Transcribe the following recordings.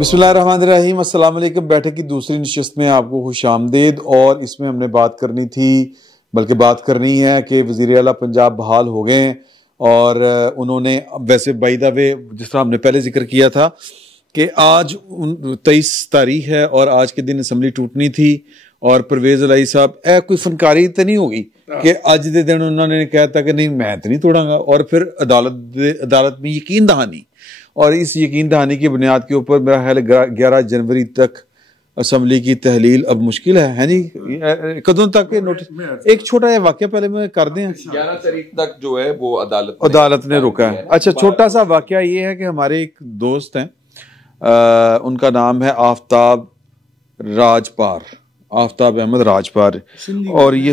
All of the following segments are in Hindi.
बिस्मिल्लाहिर्रहमानिर्रहीम, अस्सलाम वालेकुम। बैठक की दूसरी नशिस्त में आपको खुशामदीद। और इसमें हमने बात करनी थी, बल्कि बात करनी है कि वज़ीर आला पंजाब बहाल हो गए हैं। और उन्होंने वैसे बाय द वे जिस तरह हमने पहले जिक्र किया था कि आज 23 तारीख है और आज के दिन असम्बली टूटनी थी और परवेज़ इलाही साहब कोई फनकारी तो नहीं होगी कि अज के दिन उन्होंने कहा था कि नहीं मैं तो नहीं तोड़ांगा, और फिर अदालत में यकीन दहानी, और इस यकीन दहानी की बुनियाद के ऊपर मेरा ख्याल 11 जनवरी तक असम्बली की तहलील अब मुश्किल है जी। कदों तक नोटिस, एक छोटा सा वाक्य पहले मैं कर दें। 11 तारीख तक जो है वो अदालत ने रोका है। अच्छा, छोटा सा वाक्य ये है कि हमारे एक दोस्त हैं, उनका नाम है आफ्ताब राजपार, आफ्ताब अहमद राजपार, और ये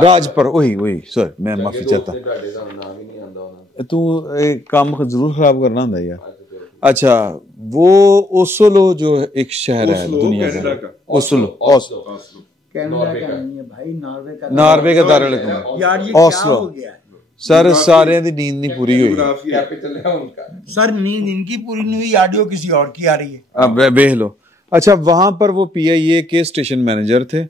राजपर वही सर, मैं माफी चाहता। तू एक काम जरूर खराब करना होता है यार। अच्छा, वो ओस्लो जो एक शहर है दुनिया का, ओस्लो नॉर्वे का दारुल ओस्लो। सर सारे दी नींद नहीं पूरी हुई सर, नींद इनकी पूरी नहीं हुई, ऑडियो किसी और की आ रही है। अब देख लो। अच्छा, वहां पर वो PIA के स्टेशन मैनेजर थे।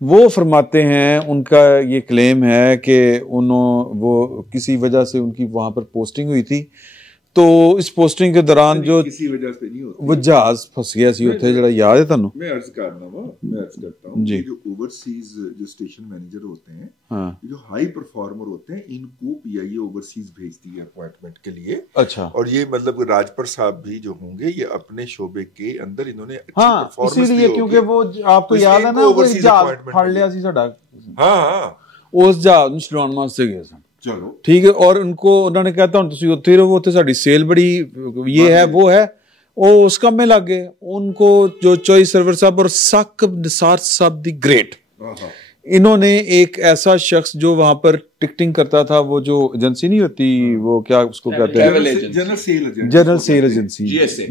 वो फरमाते हैं, उनका ये क्लेम है कि वो किसी वजह से उनकी वहां पर पोस्टिंग हुई थी, तो इस पोस्टिंग के दौरान जो किसी वजह से नहीं होती, वो जहाज फस गया सी उत्थे, जड़ा याद है तुहानू? मैं अर्ज करता हूं जी, जो ओवरसीज जो स्टेशन मैनेजर होते हैं, हाँ, जो हाई परफॉर्मर होते हैं, इनको PIA ओवरसीज भेजती है अपॉइंटमेंट के लिए। अच्छा, और ये मतलब राजपर साहब भी जो होंगे, ये अपने शोबे के अंदर इन्होंने अच्छी परफॉर्मेंस इसीलिए, क्योंकि वो आपको याद है ना, वो जहाज फड़ लिया सी साडा। हां, उस जहाज ਨੂੰ ਛਡਾਉਣ ਵਾਸਤੇ ਗਏ ਸਨ। चलो ठीक है, और उनको उन्होंने कहता हूँ तुसी उत्थे रहो, उत्थे साडी सेल बड़ी ये है वो है, वो उस काम में लग गए। उनको जो चॉइस सर्वर साहब और साकिब निसार साहब दी ग्रेट, इन्होंने एक ऐसा शख्स जो वहां पर टिकटिंग करता था, वो जो एजेंसी नहीं होती, वो क्या उसको कहते हैं, general sale agency,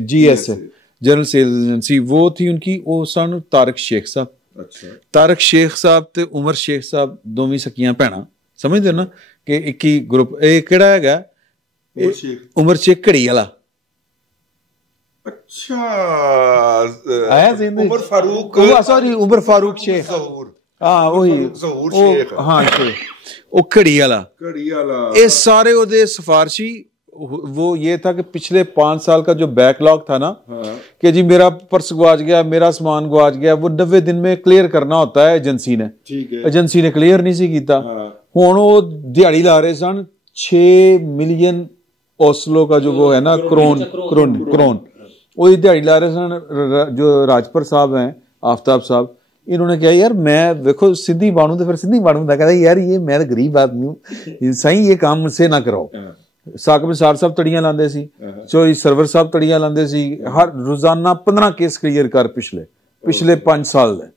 GSA general sale agency, वो थी उनकी। वो सन तारक शेख साहब। अच्छा, तारक शेख साहब ते उमर शेख साहब दोवें सकियां भैणां, समझदे ना कि एक ही ग्रुप। किहड़ा हैगा उमर शेख घड़ी वाला? अच्छा, उमर फारूक, सॉरी उमर फारूक शेख, हाँ वही, हाँ वो घड़ी वाला। ये सारे ओदे सिफारशी। वो ये था कि पिछले 5 साल का जो बैकलॉग था ना, कि जी मेरा पर्स गवाच गया, मेरा सामान गवाच गया, वो 90 दिन में क्लियर करना होता है एजेंसी ने। एजेंसी ने क्लियर नहीं सी कीता। हुण वो दिहाड़ी ला रहे सन 6 मिलियन ओस्लो का जो वो है ना, क्रोन वो दिहाड़ी ला रहे सन। जो राजपर साहब हैं, आफ्ताब साहब, इन्होंने कहा यार मैं देखो सिद्धि बानू तो फिर सिद्धि बानू कहता यार ये मैं गरीब आदमी हूँ, सही ये काम मुझसे ना कराओ। साकिब निसार साहब तड़ियां लांदे सी, चोई सरवर साहब तड़ियां लांदे सी, हर रोजाना 15 केस क्लियर कर पिछले 5 साल दे।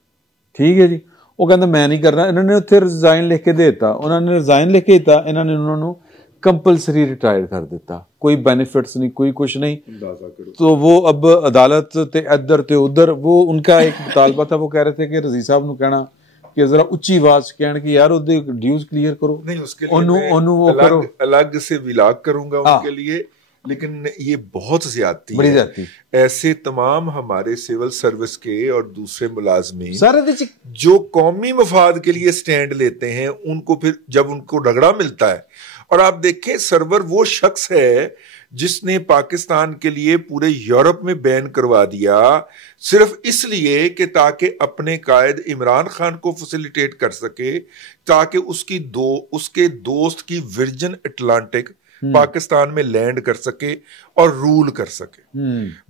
ठीक है जी, वो कहंदे मैं नहीं करना। इन्होंने उत्थे रिजाइन लिख के दे दिता, उन्होंने रिजाइन लिख के दिता, इन्होंने उन्होंने कंपलसरी रिटायर कर दिता, कोई बेनिफिट्स नहीं, कोई कुछ नहीं। तो वो अब अदालत ते इधर ते उधर, वो उनका एक मुतालबा था, वो कह रहे थे कि रजी साहब नूं कहना कि जरा उच्ची आवाज कहण कि यार ओदे ड्यूज क्लियर करो। नहीं, उसके लिए वो करो, अलग से विलाग करूंगा उनके लिए, लेकिन ये बहुत ज्यादती है। ऐसे तमाम हमारे सिविल सर्विस के और दूसरे मुलाजमीन जो कौमी मफाद के लिए स्टैंड लेते हैं, उनको फिर जब उनको रगड़ा मिलता है। और आप देखें, सरवर वो शख्स है जिसने पाकिस्तान के लिए पूरे यूरोप में बैन करवा दिया, सिर्फ इसलिए कि ताकि अपने कायद इमरान खान को फैसिलिटेट कर सके, ताकि उसके दोस्त की वर्जिन अटलांटिक पाकिस्तान में लैंड कर सके और रूल कर सके।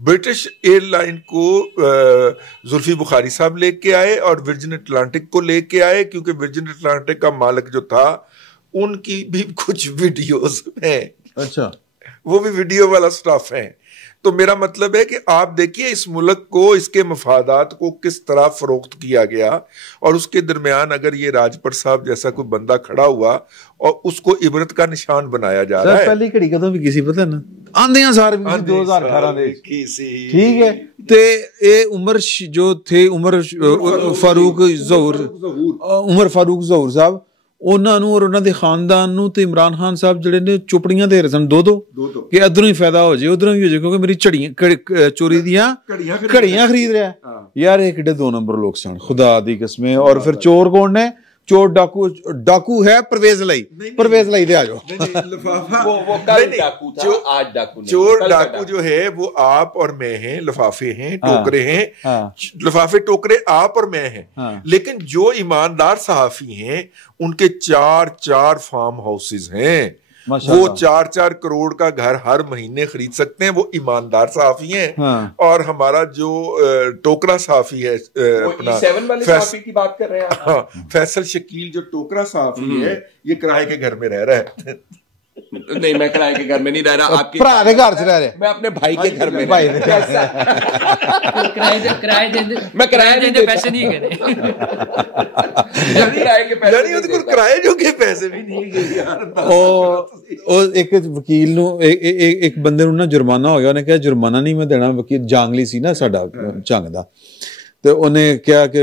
ब्रिटिश एयरलाइन को जुल्फी बुखारी साहब लेके आए और वर्जिन अटलांटिक को लेके आए, क्योंकि वर्जिन अटलांटिक का मालिक जो था, उनकी भी कुछ वीडियोस हैं। अच्छा, वो भी वीडियो वाला स्टफ है। तो मेरा मतलब है कि आप देखिए इस मुल्क को, इसके मफादात को किस तरह फरोख्त किया गया, और उसके दरमियान अगर ये राजपर साहब जैसा कोई बंदा खड़ा हुआ और उसको इबरत का निशान बनाया जा रहा है। पहली घड़ी कदों भी किसी पता ना आंदियां सार 2018 दे ठीक है। ते ये उमर जो थे उमर फारूक जहूर साहब, ਉਹਨਾਂ ਨੂੰ ਔਰ ਉਹਨਾਂ ਦੇ ਖਾਨਦਾਨ ਨੂੰ ਤੇ ਇਮਰਾਨ ਖਾਨ ਸਾਹਿਬ ਜਿਹੜੇ ਨੇ ਚੁਪੜੀਆਂ ਦੇ ਰਹੇ ਸਨ ਦੋ ਕਿ ਇਧਰੋਂ ਹੀ ਫਾਇਦਾ ਹੋ ਜਾਏ ਉਧਰੋਂ ਵੀ ਹੋ ਜਾਏ, ਕਿਉਂਕਿ ਮੇਰੀ ਚੋਰੀ ਦੀਆਂ ਘੜੀਆਂ ਖਰੀਦ ਰਿਹਾ ਯਾਰ। ਇਹ ਕਿੱਡੇ 2 ਨੰਬਰ ਲੋਕ ਸਨ ਖੁਦਾ ਦੀ ਕਸਮ। ਔਰ ਫਿਰ ਚੋਰ ਕੌਣ ਨੇ? चोर डाकू है परवेज लाई दे आ जाओ। वो कल डाकू था, आज डाकू नहीं। चोर डाकू जो है वो आप और मैं हैं, लिफाफे हैं, टोकरे हैं, लिफाफे टोकरे आप और मैं हैं। लेकिन जो ईमानदार सहाफी हैं उनके 4 फार्म हाउसेज हैं, वो 4 करोड़ का घर हर महीने खरीद सकते हैं, वो ईमानदार सहाफी हैं। और हमारा जो टोकरा सहाफी है अपना E7 वाले सहाफी की बात कर रहे हैं। हाँ, फैसल शकील जो टोकरा सहाफी है ये किराए के घर में रह रहा है। नहीं, मैं किराए के घर में नहीं रह रहा, आपके भरा के घर च रह रहे, मैं अपने भाई के घर में किराए देने पैसे नहीं करे किराए जो के पैसे भी नहीं गए यार। ਉਹ ਇੱਕ ਵਕੀਲ ਨੂੰ ਇੱਕ ਬੰਦੇ ਨੂੰ ਨਾ ਜੁਰਮਾਨਾ ਹੋ ਗਿਆ, ਉਹਨੇ ਕਿਹਾ ਜੁਰਮਾਨਾ ਨਹੀਂ ਮੈਂ ਦੇਣਾ। ਵਕੀਲ ਜਾਂਗਲੀ ਸੀ ਨਾ ਸਾਡਾ ਝੰਗ ਦਾ, ਤੇ ਉਹਨੇ ਕਿਹਾ ਕਿ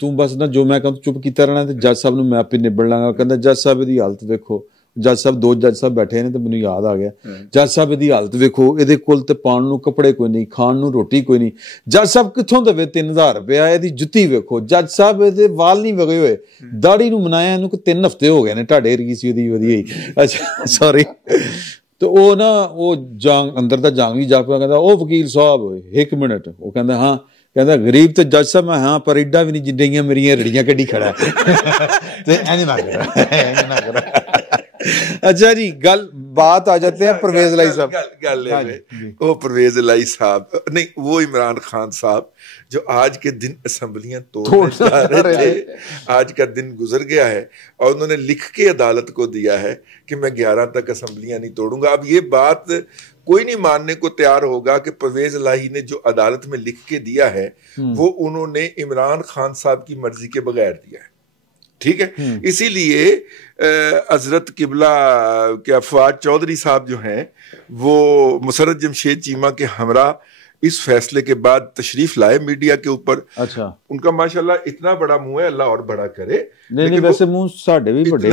ਤੂੰ ਬਸ ਨਾ ਜੋ ਮੈਂ ਕਹਾਂ ਤੂੰ ਚੁੱਪ ਕੀਤਾ ਰਹਿਣਾ, ਤੇ ਜੱਜ ਸਾਹਿਬ ਨੂੰ ਮੈਂ ਆਪੇ ਨਿਬੜ ਲਾਂਗਾ। ਕਹਿੰਦਾ ਜੱਜ ਸਾਹਿਬ ਇਹਦੀ ਹਾਲਤ ਵੇਖੋ। ਜੱਜ ਸਾਹਿਬ 2 ਜੱਜ ਸਾਹਿਬ ਬੈਠੇ ਨੇ ਤੇ ਮੈਨੂੰ ਯਾਦ ਆ ਗਿਆ, ਜੱਜ ਸਾਹਿਬ ਇਹਦੀ ਹਾਲਤ ਵੇਖੋ, ਇਹਦੇ ਕੋਲ ਤੇ ਪਾਉਣ ਨੂੰ ਕੱਪੜੇ ਕੋਈ ਨਹੀਂ, ਖਾਣ ਨੂੰ ਰੋਟੀ ਕੋਈ ਨਹੀਂ। ਜੱਜ ਸਾਹਿਬ ਕਿੱਥੋਂ ਦੇਵੇ 3000 ਰੁਪਇਆ? ਇਹਦੀ ਜੁੱਤੀ ਵੇਖੋ। ਜੱਜ ਸਾਹਿਬ ਇਹਦੇ ਵਾਲ ਨਹੀਂ ਵਗੇ ਹੋਏ, ਦਾੜੀ ਨੂੰ ਮਨਾਇਆ ਇਹਨੂੰ ਕਿ 3 ਹਫ਼ਤੇ ਹੋ ਗਏ ਨੇ, ਢਾਡੇ ਰਗੀ ਸੀ ਉਹਦੀ ਵਧੀਆ ਹੀ। ਅੱਛਾ ਸੌਰੀ। ਤੇ ਉਹ ਨਾ ਉਹ ਅੰਦਰ ਦਾ ਜਾਂਗਲੀ ਜਾ ਪਿਆ, ਕਹਿੰਦਾ ਉਹ ਵਕੀਲ ਸਾਹਿਬ 1 ਮਿੰਟ। ਉਹ ਕਹਿੰਦਾ ਹਾਂ। ਕਹਿੰਦਾ ਗਰੀਬ ਤੇ ਜੱਜ ਸਾਹਿਬ ਮੈਂ ਹਾਂ, ਪਰ ਏਡਾ ਵੀ ਨਹੀਂ ਜਿੰਨੀਆਂ ਮੇਰੀਆਂ ਰੜੀਆਂ ਕੱਢੀ ਖੜਾ ਤੇ ਐਵੇਂ ਨਾ ਕਰ। अच्छा जी, बात आ जाते हैं परवेज लाई साहब। वो परवेज लाई साहब नहीं, वो इमरान खान साहब जो आज के दिन असेंबलियां तोड़ रहे थे, आज का दिन गुजर गया है और उन्होंने लिख के अदालत को दिया है कि मैं 11 तक असेंबलियां नहीं तोड़ूंगा। अब ये बात कोई नहीं मानने को तैयार होगा कि परवेज इलाही ने जो अदालत में लिख के दिया है वो उन्होंने इमरान खान साहब की मर्जी के बगैर दिया है, ठीक है। इसीलिए हजरत किबला क्या फवाद चौधरी साहब जो हैं वो मुसर्रत जमशेद चीमा के हमरा इस फैसले के बाद तशरीफ लाए मीडिया के ऊपर। अच्छा, उनका माशाल्लाह इतना बड़ा मुंह है, अल्लाह और बड़ा करे। नहीं वैसे मुंह साढ़े भी बड़े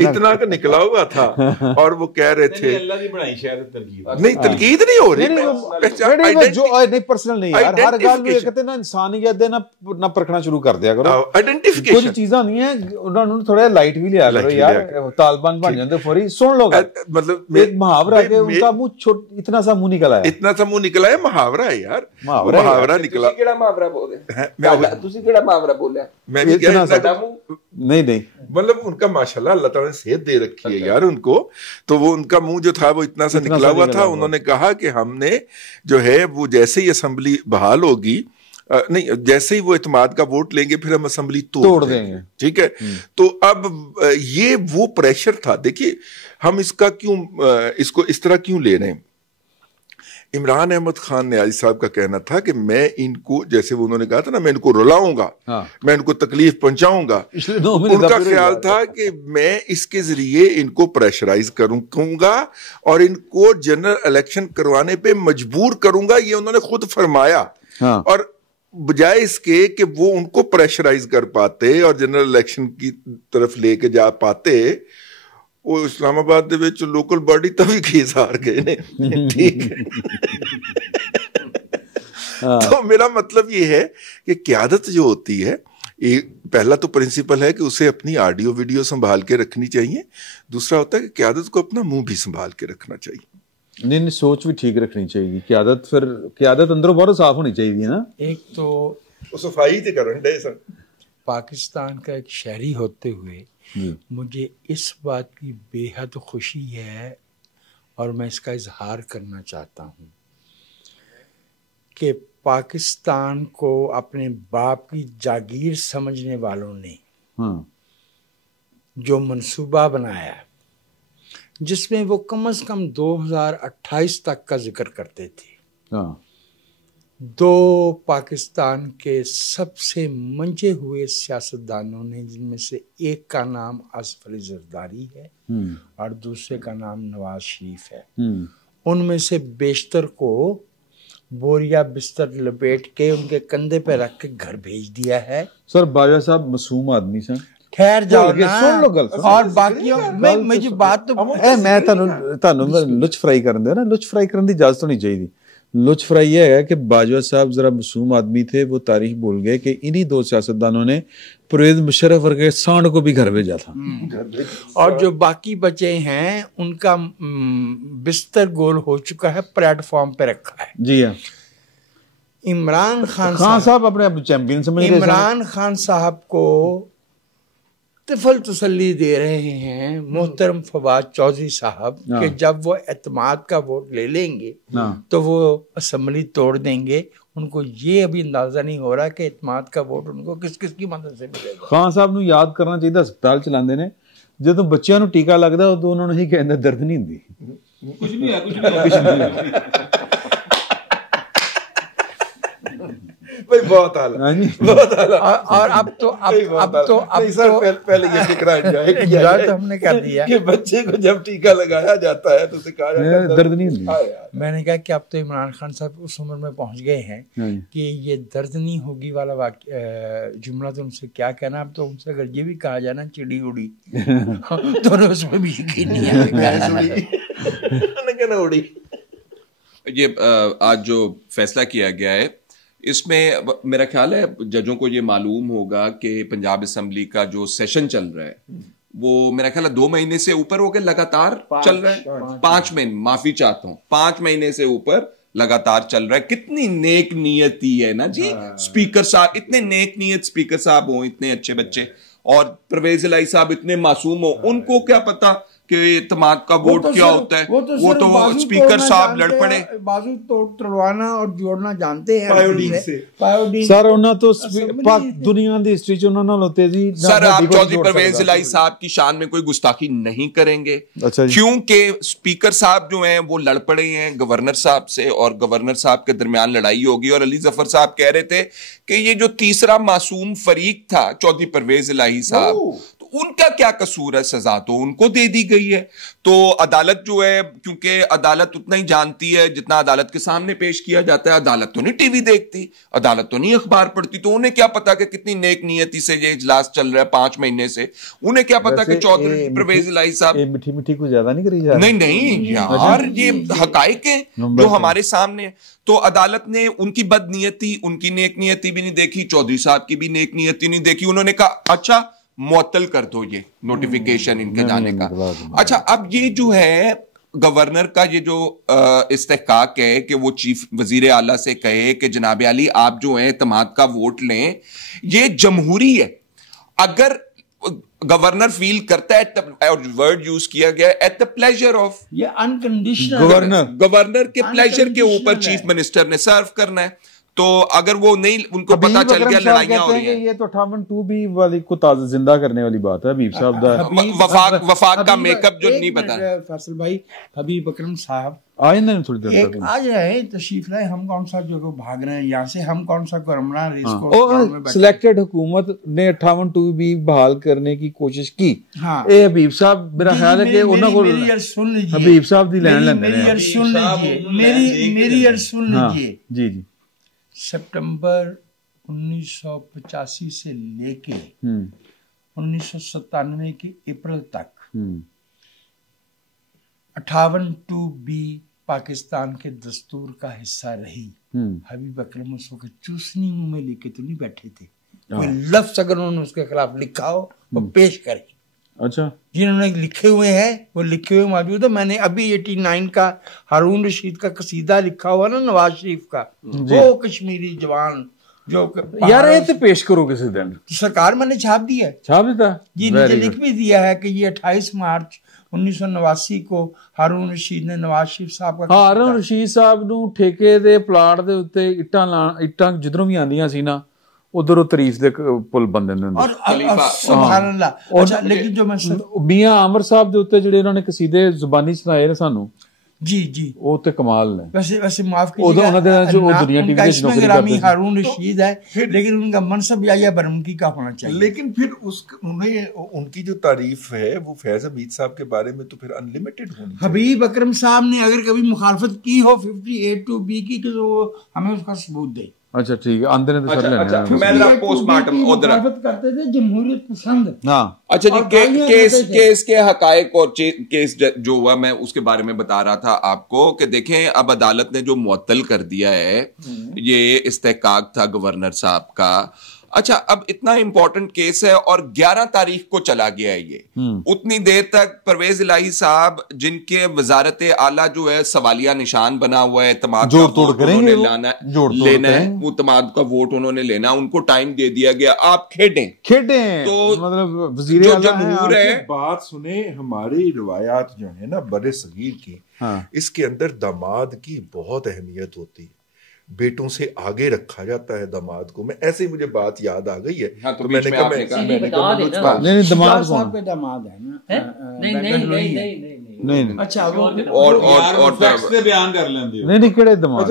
इतना का निकला हुआ था और वो कह रहे थे अल्लाह की बनाई शायद तनकीद नहीं, तनकीद नहीं हो रही, जो नहीं पर्सनल नहीं यार, हर गल ਨੂੰ ਇੱਕ ਤੇ ਨਾ ਇਨਸਾਨੀਅਤ ਦੇ ਨਾ ਪਰਖਣਾ ਸ਼ੁਰੂ ਕਰ ਦਿਆ ਕਰੋ। ਆਈਡੈਂਟੀਫਿਕੇਸ਼ਨ ਕੁਝ ਚੀਜ਼ਾਂ ਨਹੀਂ ਹੈ, ਉਹਨਾਂ ਨੂੰ ਥੋੜਾ ਲਾਈਟ ਵੀ ਲਿਆ ਕਰੋ ਯਾਰ, ਤਾਲਬਾਨ ਬਣ ਜਾਂਦੇ ਫੌਰੀ। ਸੁਣ लो मतलब एक मुहावरा के उनका मुंह इतना सा मुंह निकला है, इतना सा मुंह निकला है, मुहावरा है यार, मुहावरा निकला। ਕਿਹੜਾ ਮੁਹਾਵਰਾ ਬੋਲੇ ਤੁਸੀਂ ਕਿਹੜਾ ਮੁਹਾਵਰਾ ਬੋਲਿਆ? मैं भी नहीं मतलब उनका माशाल्लाह अल्लाह ताला ने सेहत दे रखी है यार उनको, तो वो उनका मुंह जो था वो इतना सा निकला हुआ था। उन्होंने कहा कि हमने जो है वो जैसे ही असेंबली बहाल होगी, नहीं जैसे ही वो इत्मीनान का वोट लेंगे फिर हम असेंबली तोड़ देंगे, ठीक है। तो अब ये वो प्रेशर था। देखिए हम इसका क्यों इसको इस तरह क्यों ले रहे हैं। इमरान अहमद खान न्याजी साहब का कहना था कि मैं इनको, जैसे वो उन्होंने कहा था ना, मैं इनको रुलाऊंगा, मैं इनको तकलीफ पहुंचाऊंगा। उनका ख्याल था कि मैं इसके जरिए इनको प्रेशराइज करूंगा और इनको जनरल इलेक्शन करवाने पे मजबूर करूंगा, ये उन्होंने खुद फरमाया। और बजाय इसके कि वो उनको प्रेशराइज कर पाते और जनरल इलेक्शन की तरफ लेके जा पाते, वो इस्लामाबाद दे विच लोकल बॉडी तभी केस हार गए ने, ठीक है। तो मेरा मतलब ये है कि क़यादत जो होती है, एक पहला तो प्रिंसिपल है कि उसे अपनी ऑडियो वीडियो संभाल के रखनी चाहिए, दूसरा होता है कि क़यादत को अपना मुंह भी संभाल के रखना चाहिए। नहीं सोच भी ठीक रखनी चाहिए। क़यादत अंदरों बाहरों साफ होनी चाहिए ना। एक तो सफाई तो करन दे सन। पाकिस्तान का एक शहरी होते हुए मुझे इस बात की बेहद खुशी है और मैं इसका इजहार करना चाहता हूँ कि पाकिस्तान को अपने बाप की जागीर समझने वालों ने जो मंसूबा बनाया, जिसमें वो कम से कम 2028 तक का जिक्र करते थे। 2 पाकिस्तान के सबसे मंजे हुए सियासतदानों ने, जिनमें से एक का नाम आसिफ अली जरदारी है और दूसरे का नाम नवाज शरीफ है, उनमें से बेशतर को बोरिया बिस्तर लपेट के उनके कंधे पे रख के घर भेज दिया है। सर बाजा साहब मासूम आदमी सर, ठहर जाओ ना, सुन लो गल और बाकियों में मुझे बात तो मैं ਤੁਹਾਨੂੰ ਲੁਚ ਫਰਾਈ ਕਰਨ ਦੇ ਨਾ, ਲੁਚ ਫਰਾਈ ਕਰਨ ਦੀ ਇਜਾਜ਼ਤ ਹੋਣੀ ਚਾਹੀਦੀ। लुच फ्राई यह है कि बाजवा साहब जरा मासूम आदमी थे, वो तारीख भूल गए कि इन्हीं दो सियासतदानों ने परवेज मुशर्रफ वर्गे सांड को भी घर भेजा था। और जो बाकी बचे हैं उनका बिस्तर गोल हो चुका है, प्लेटफॉर्म पे रखा है। जी हाँ, इमरान खान साहब अपने आप चैंपियन समझ रहे हैं। इमरान खान साहब को तिफल तसल्ली दे रहे हैं मोहतरम फवाद चौधरी साहब कि जब वो एतमाद का वोट ले लेंगे तो वो असम्बली तोड़ देंगे। उनको ये अभी अंदाजा नहीं हो रहा कि एतमाद का वोट उनको किस किस की मदद से मिलेगा। खान साहब ਨੂੰ याद करना चाहिए, अस्पताल चलाते ने ਜਦੋਂ ਬੱਚਿਆਂ ਨੂੰ ਟੀਕਾ ਲੱਗਦਾ ਉਦੋਂ ਉਹਨਾਂ ਨੂੰ ਹੀ ਕਹਿੰਦੇ ਦਰਦ ਨਹੀਂ ਹੁੰਦੀ, ਕੁਝ ਨਹੀਂ ਹੈ, ਕੁਝ ਨਹੀਂ ਹੈ। भाई बहुत आला, बहुत आला। और अब तो पहले ये फिक्र एंजॉय तो हमने कर दिया कि बच्चे को जब टीका लगाया जाता है तो उसे कहा जाता है दर्द नहीं होती। मैंने कहा कि अब तो इमरान खान साहब उस उम्र में पहुंच गए हैं कि ये दर्द नहीं होगी वाला जुमला तो उनसे क्या कहना। अब तो उनसे अगर ये भी कहा जाए ना चिड़ी उड़ी तो उसमें भी यकीन नहीं है। ये आज जो फैसला किया गया है इसमें मेरा ख्याल है जजों को ये मालूम होगा कि पंजाब असेंबली का जो सेशन चल रहा है वो मेरा ख्याल है 2 महीने से ऊपर हो गए लगातार चल रहा है। 5 महीने, माफी चाहता हूँ, 5 महीने से ऊपर लगातार चल रहा है। कितनी नेक नियति है ना जी स्पीकर साहब, इतने नेक नियत स्पीकर साहब हो, इतने अच्छे बच्चे, और परवेज इलाही साहब इतने मासूम हो, उनको क्या पता कि इत्तेमाद का वोट क्या होता है। वो तो स्पीकर साहब लड़ पड़े, बाजू तोड़वाना और जोड़ना जानते हैं सर। उन्होंने तो दुनिया की हिस्ट्री च उन्होंने नालों तेजी। सर आप चौधरी परवेज इलाही साहब की शान में कोई गुस्ताखी नहीं करेंगे क्योंकि स्पीकर साहब जो हैं वो लड़ पड़े हैं गवर्नर साहब से, और गवर्नर साहब के दरमियान लड़ाई होगी। और अली जफर साहब कह रहे थे कि ये जो तीसरा मासूम फरीक था चौधरी परवेज इलाही साहब, उनका क्या कसूर है, सजा तो उनको दे दी गई है। तो अदालत जो है, क्योंकि अदालत उतना ही जानती है जितना अदालत के सामने पेश किया जाता है। अदालत तो नहीं टीवी देखती, अदालत तो नहीं अखबार पढ़ती, तो उन्हें क्या पता कि कितनी नेक नियति से ये इजलास चल रहा है 5 महीने से। उन्हें क्या पता कि चौधरी परवेज इलाही साहब मिठी मिठी कुछ ज्यादा नहीं करी जा रही। नहीं यार, ये हकाइक है जो हमारे सामने है। तो अदालत ने उनकी बदनीयती, उनकी नेक नियति भी नहीं देखी, चौधरी साहब की भी नेक नियति नहीं देखी। उन्होंने कहा अच्छा मुअत्तल कर दो ये नोटिफिकेशन इनके जाने का। अच्छा, अब ये जो है गवर्नर का ये जो इस्तेहकाक है कि वो चीफ वजीर आला से कहे कि जनाब अली आप जो है इत्तेमाद का वोट लें, ये जमहूरी है। अगर गवर्नर फील करता है, और वर्ड यूज किया गया एट द प्लेजर ऑफ, ये अनकंडीशनल गवर्नर के प्लेजर के ऊपर चीफ मिनिस्टर ने सर्व करना है। तो अगर वो नहीं, उनको पता चल गया लड़ाइयां हो रही हैं, ये तो 58(2)B वाली को ताज़ा जिंदा करने वाली बात है। हबीब साहब दा वफाक का मेकअप जो नहीं पता। फैसल भाई, हबीब अकरम साहब आए ना थोड़ी देर तक आज रहे, तशरीफ लाए। हम कौन सा जो भाग रहे हैं यहाँ से, हम कौन सा करमना रेस को सिलेक्टेड हुकूमत ने 58(2)B बहाल करने की कोशिश की। ए हबीब साहब, मेरा ख्याल है कि उन्होंने को हबीब साहब दी लैंड लेंदे मेरी अर्ज सुन लीजिए जी जी। सितंबर 1985 से लेके 1997 के अप्रैल तक 58(2)B पाकिस्तान के दस्तूर का हिस्सा रही। हबीब अकरम उस वक्त चूसनी मुंह में लेके तो नहीं बैठे थे, कोई लफ्ज अगर उन्होंने उसके खिलाफ लिखा हो वो पेश करे। अच्छा, जिन्होंने लिखे हुए हैं वो लिखे हुए मौजूद है। मैंने अभी 89 का हारून रशीद का कसीदा लिखा हुआ ना नवाज शरीफ का, वो कश्मीरी जवान जो यार ये तो पेश करो किसी दिन। सरकार मैंने छाप दिया, छाप दिया जी, नीचे लिख भी दिया है कि ये 28 मार्च 1989 को हारून रशीद ने नवाज शरीफ साहब का, हारून रशीद साहब ਨੂੰ ਠੇਕੇ ਦੇ ਪਲਾਟ ਦੇ ਉੱਤੇ ਇੱਟਾਂ ਜਿੱਧਰੋਂ ਵੀ ਆਂਦੀਆਂ ਸੀ ਨਾ उधर तारीफ दे पुल बनदे ने। और सुभान अल्लाह। अच्छा, लेकिन जो मैं मियां आमर साहब दे उत्ते जेड़े उन्होंने कसीदे जुबानी सुनाए ने सानू जी जी, वो ते कमाल ने। वैसे माफ कीजिएगा, उन्होंने जो दुनिया टीवी के नौकरी करते हैं हारून रशीद है, लेकिन उनका मनसब या बरमकी का होना चाहिए। लेकिन फिर उन्हें उनकी जो तारीफ है वो फैज हमीद साहब के बारे में तो फिर अनलिमिटेड होनी चाहिए। हबीब अकरम साहब ने अगर कभी मुखालफत की हो 58(2)B की, तो हमें उसका सबूत दे। अच्छा ठीक है, आंदे ने तो सर लेने। अच्छा मैं जरा पोस्टमार्टम उधर करते थे जमहूरियत पसंद। हाँ अच्छा जी, केस के हकायक और केस जो हुआ मैं उसके बारे में बता रहा था आपको कि देखें अब अदालत ने जो मुअत्तल कर दिया है, ये इस्तेहकाक था गवर्नर साहब का। अच्छा अब इतना इंपॉर्टेंट केस है और 11 तारीख को चला गया है ये। उतनी देर तक परवेज इलाही साहब जिनके वजारत आला जो है सवालिया निशान बना हुआ है, तमाद का वोट उन्होंने लेना है, वो तमाद का वोट उन्होंने लेना, उनको टाइम दे दिया गया, आप खेडें तो मतलब वजीर आला जमहूर है। बात सुने, हमारी रिवायात जो है ना बड़े सगीर की, इसके अंदर दामाद की बहुत अहमियत होती है, बेटों से आगे रखा जाता है दामाद को। मैं ऐसे ही मुझे बात याद आ गई है। हाँ, तो मैंने कहा नहीं दामाद है नहीं। अच्छा और फैक्ट्स पे बयान कर लेंगे। नहीं केड़े दामाद।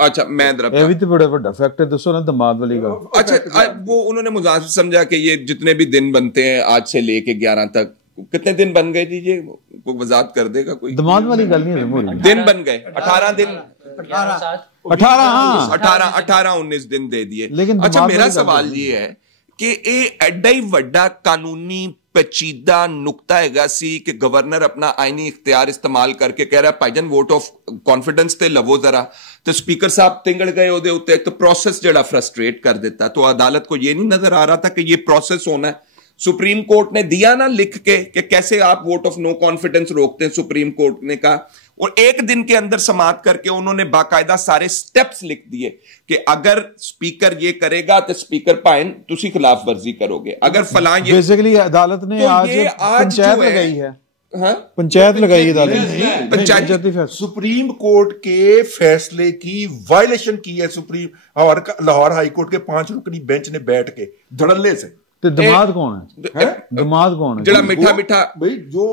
अच्छा मैं ये भी तो बड़ा बड़ा फैक्ट है, दसो ना दामाद वाली का। अच्छा वो उन्होंने मुजाहिर समझा कि ये जितने भी दिन बनते हैं आज से लेके 11 तक, कितने दिन बन गए दीजिए, कोई वजाहत कर देगा कोई? दामाद वाली गल नहीं है, दिन बन गए 18 दिन, 18-19 दिन दे दिए। लेकिन अच्छा मेरा सवाल ये है कि एडा ही वड्डा कानूनी पेचीदा नुकता हैगा सी कि गवर्नर अपना आईनी इख्तियार इस्तेमाल करके कह रहा है भाईजान वोट ऑफ कॉन्फिडेंस ते लवो जरा, तो स्पीकर साहब तिंगड़ गए ओदे उत्ते, तो प्रोसेस जड़ा फ्रस्ट्रेट कर देता। तो अदालत को ये नहीं नजर आ रहा था कि ये प्रोसेस होना है। सुप्रीम कोर्ट ने दिया ना लिख के कि कैसे आप वोट ऑफ नो कॉन्फिडेंस रोकते हैं, सुप्रीम कोर्ट ने कहा, और एक दिन के अंदर समाप्त करके उन्होंने बाकायदा सारे स्टेप्स लिख दिए कि अगर स्पीकर ये करेगा तो स्पीकर पाइन तुसी खिलाफ वर्जी करोगे, अगर फलां ये बेसिकली अदालत ने तो आज पंचायत लगाई है। हाँ? पंचायत लगाई अदालत, पंचायत सुप्रीम कोर्ट के फैसले की वायलेशन की है सुप्रीम और लाहौर हाई कोर्ट के 5 रुकनी बेंच ने बैठ के धड़ल्ले से। तो दामाद कौन है? दामाद कौन है? जड़ा मिठा मिठा भाई जो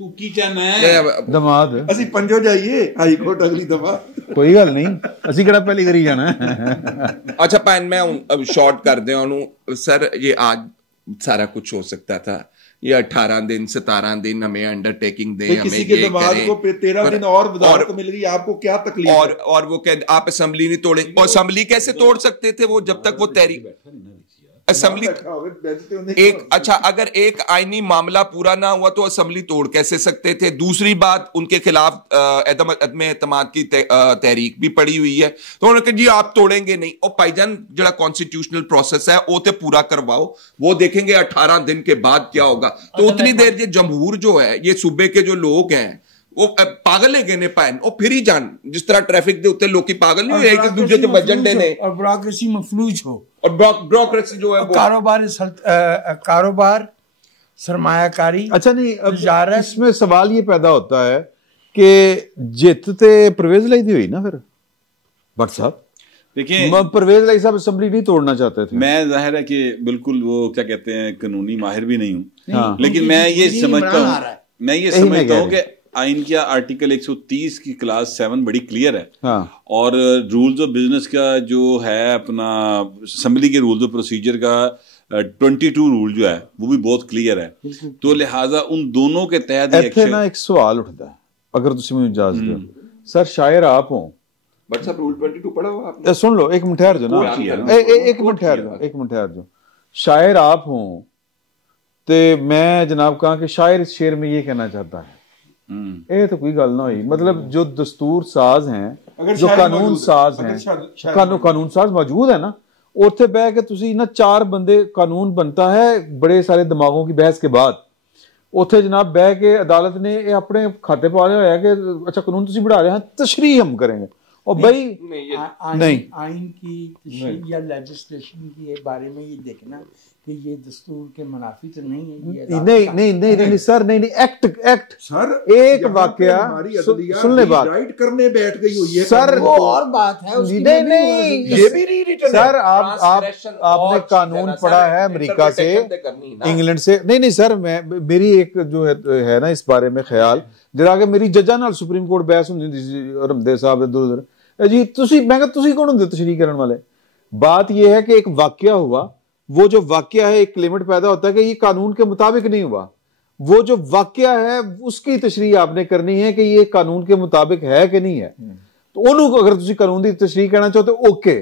तू की चाहना है दामाद ਅਸੀਂ ਪੰਜੋ ਜਾਈਏ ਹਾਈ ਕੋਰਟ ਅਗਲੀ ਦਫਾ ਕੋਈ ਗੱਲ ਨਹੀਂ, ਅਸੀਂ ਕਿਹੜਾ ਪਹਿਲੀ ਕਰੀ ਜਾਣਾ है। अच्छा पैन मैं अब शॉर्ट कर दे सर, ये आज सारा कुछ हो सकता था, ये 18 दिन 17 दिन हमें अंडरटेकिंग दे, हमें किसी के दिमाग को 13 दिन और वजारत मिल गई, आपको क्या तकलीफ? और वो कह आप असेंबली नहीं तोड़े, और असेंबली कैसे तोड़ सकते थे वो जब तक वो तहरीक असेंबली एक, अच्छा अगर एक आईनी मामला पूरा ना हुआ तो असेंबली तोड़ कैसे सकते थे? दूसरी बात, उनके खिलाफ अदम एतमाद की तहरीक भी पड़ी हुई है, तो उन्होंने कहा जी आप तोड़ेंगे नहीं, और भाईजान जड़ा कॉन्स्टिट्यूशनल प्रोसेस है वो तो पूरा करवाओ, वो देखेंगे 18 दिन के बाद क्या होगा। तो उतनी देर ये जमहूर जो है, ये सूबे के जो लोग हैं वो पागल है ने पाए, और फिर ही जान जिस तरह ट्रैफिक के उत्ते लोग पागल नहीं हुए एक दूसरे के वजन देने, और ब्यूरोक्रेसी मफलूज हो, और ब्यूरोक्रेसी जो है कारोबार सरमायाकारी। अच्छा नहीं, अब इसमें सवाल ये पैदा होता है कि जित ते परवेज लाई दी हुई ना फिर भट्ट साहब, देखिए परवेज लाई साहब असेंबली नहीं तोड़ना चाहते थे। मैं जाहिर है कि बिल्कुल वो क्या कहते हैं कानूनी माहिर भी नहीं हूँ, लेकिन मैं ये समझता हूँ कि आइन का आर्टिकल 130 की क्लास 7 बड़ी क्लियर है। हाँ। और रूल्स ऑफ बिजनेस का जो है अपना असेंबली के रूल्स ऑफ प्रोसीजर का 22 रूल जो है वो भी बहुत क्लियर है, तो लिहाजा उन दोनों के तहत एक्शन ना एक सवाल उठता है, अगर तुम मुझे इजाजत दो सर, शायर आप हो बट सब रूल 22 पढ़ा हुआ आपने? सुन लो एक मिनट ठहर जाओ ना, एक मिनट ठहर जाओ। शायर आप हो तो मैं जनाब कहा कि शायर इस शेर में ये कहना चाहता है, ये तो कोई गल ना हुई। मतलब जो दस्तूर साज हैं, जो कानून साज हैं, कानून साज मौजूद है ना, उत्थे बह के तुसी ना 4 बंदे, कानून बनता है बड़े सारे दिमागों की बहस के बाद, उत्थे जनाब बह के अदालत ने अपने खाते पा लिया है कि अच्छा कानून तुसी बढ़ा रहे हैं, तशरीह हम करेंगे। और भाई नहीं आइन की तशरीह या लेजिस्लेशन के बारे में ये देखना कि ये दस्तूर के मुनाफी तो नहीं है। नहीं सर, नहीं एक्ट सर, एक वाकया सुन ले, बात राइट करने बैठ गई हुई है सर, वो और बात है उसकी। नहीं ये भी रीरिटन सर, आपने कानून पढ़ा है अमेरिका से, इंग्लैंड से? नहीं सर, मेरी एक जो है ना इस बारे में ख्याल, जरा कि मेरी जजा नाल सुप्रीम कोर्ट बहस हुंदी सी रमदे साहब इधर जी, तुसी मैं कहा तुसी कौन होंदे तशरीह करने वाले? बात यह है कि एक वाकया हुआ, वो जो वाकया है एक लिमिट पैदा होता है कि ये कानून के मुताबिक नहीं हुआ, वो जो वाकया है उसकी तशरीह आपने करनी है कि ये कानून के मुताबिक है कि नहीं है। तो उन्होंने अगर तुसी कानून की तशरीह करना चाहो तो ओके,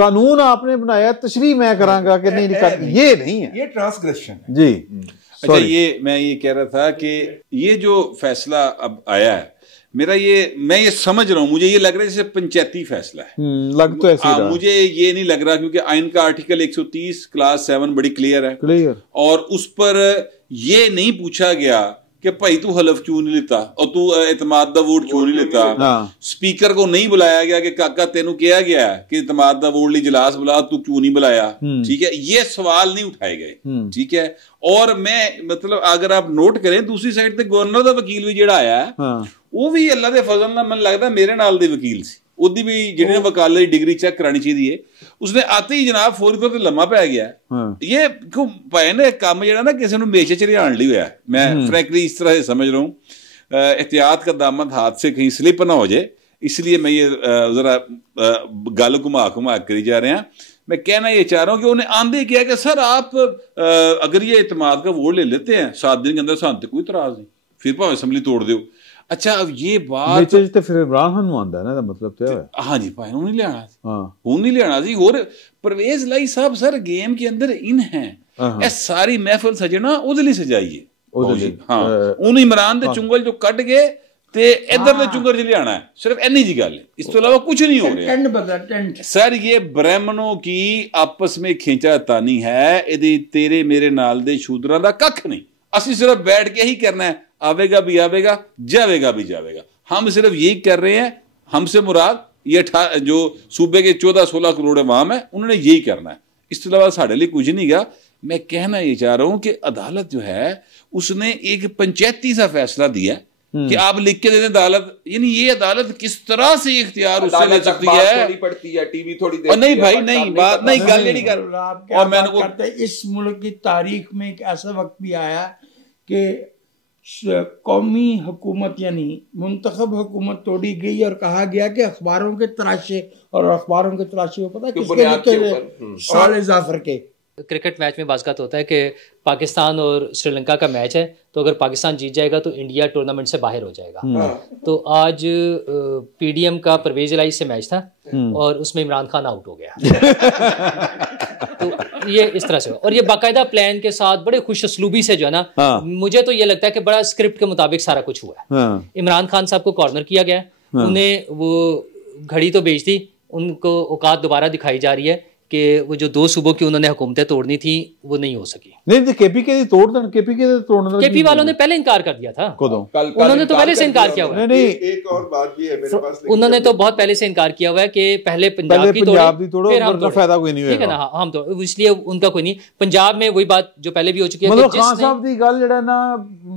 कानून आपने बनाया, तशरीह मैं करांगा कि नहीं निकाल, ये नहीं है, ये ट्रांसग्रेशन है जी। अच्छा, ये मैं ये कह रहा था कि ये जो फैसला अब आया है, मैं ये समझ रहा हूं, मुझे ये लग रहा है जैसे पंचायती फैसला है, लग तो ऐसे ही रहा। मुझे ये नहीं लग रहा, क्योंकि आइन का आर्टिकल 130 क्लास 7 बड़ी क्लियर है, क्लियर, और उस पर ये नहीं पूछा गया कि भाई तू हलफ क्यों नहीं लेता और तू एतमाद दा वोट क्यों नहीं लेता। स्पीकर को नहीं बुलाया गया कि काका तेनू किया गया कि एतमाद दा वोट ली इजलास बुला, तू क्यों नहीं बुलाया, ठीक है, ये सवाल नहीं उठाए गए, ठीक है। और मैं मतलब अगर आप नोट करें, दूसरी साइड पे गवर्नर दा वकील भी जिहड़ा आया वो भी अल्लाह दे फजल नाल मैनूं लगदा मेरे नाल दे वकील सी, ਉਹਦੀ भी ਜਿਹਨੇ वकालत की डिग्री चेक करानी चाहिए, उसने आते ही जनाब फौरी तौर पर लम्मा पै गया। ये भाई ने काम जरा ना किसी मेचे च लियाण लई होया, मैं फ्रैंकली इस तरह से समझ रहा हूँ, एहतियात का दामन हाथ से कहीं स्लिप ना हो जाए, इसलिए मैं ये जरा गल घुमा करी जा रहे हैं। मैं कहना ये चाह रहा हूँ कि उन्हें आंदे किया कि सर आप अगर ये एतमाद का वोट ले लेते हैं 7 दिन के अंदर, साथ कोई इतराज नहीं, फिर भावें असम्बली तोड़ दो। अच्छा, अब ये बात तो फिर इमरान खान आंदा है ना, मतलब तो है, हाँ जी भाई नहीं लियाना, हूं नहीं लियाना सी। और परवेज लाई साहब सर गेम के अंदर इन है, ए सारी महफिल सजना ओदे लिए सजाइए, हाँ उन इमरान दे चुंगल जो कट गए ते इधर दे चुंगल च लियाना है, सिर्फ इन्नी जी गल है, इस तो अलावा कुछ नहीं हो रहा सर। ये ब्राह्मणों की आपस में खींचातानी है, तेरे मेरे नाल दे शूदरां दा कख नहीं, असि सिर्फ बैठ के ही करना है, आवेगा भी आवेगा, जावेगा भी जावेगा, हम सिर्फ यही कर रहे हैं। हमसे मुराद ये जो सूबे के 14-16 करोड़ अवाम है, उन्होंने यही करना है, इस अलावा साढ़े लिए कुछ नहीं गया। मैं कहना ये चाह रहा हूं कि अदालत जो है उसने एक पंचायती सा फैसला दिया कि आप लिख के दे दें अदालत, यानी ये अदालत किस तरह से इख्तियार उससे ले सकती है, पड़ती है टीवी थोड़ी देर, नहीं भाई नहीं बात नहीं गल नहीं कर। और मैंने इस मुल्क की तारीख में एक ऐसा वक्त भी आया कि कौमी हुकूमत यानी मुंतखब हुकूमत तोड़ी गई और कहा गया कि अखबारों के तराशे, और अखबारों के तराशे पता है किसके लिखे हुए, साले जाफर के। क्रिकेट मैच में बाज़ होता है कि पाकिस्तान और श्रीलंका का मैच है, तो अगर पाकिस्तान जीत जाएगा तो इंडिया टूर्नामेंट से बाहर हो जाएगा। तो आज पीडीएम का परवेज इलाही से मैच था और उसमें इमरान खान आउट हो गया। तो ये इस तरह से, और ये बाकायदा प्लान के साथ बड़े खुश असलूबी से जो है ना, मुझे तो ये लगता है कि बड़ा स्क्रिप्ट के मुताबिक सारा कुछ हुआ है। इमरान खान साहब को कॉर्नर किया गया, उन्हें वो घड़ी तो बेच दी, उनको औकात दोबारा दिखाई जा रही है कि वो जो 2 सूबों की उन्होंने हुकूमतें तोड़नी थी वो नहीं हो सकी। नहीं केपी के तोड़ दें, केपी वालों ने पहले इनकार कर दिया था, उन्होंने तो पहले से इनकार किया हुआ है। नहीं एक और बात भी है मेरे पास, उन्होंने तो बहुत पहले से इनकार किया हुआ है कि पहले पंजाब की तोड़ो, फिर हम फायदा कोई नहीं, ठीक है ना, हम तो इसलिए उनका कोई नहीं। पंजाब में वही बात जो पहले भी हो चुकी है, मतलब खान साहब दी गल जेड़ा ना,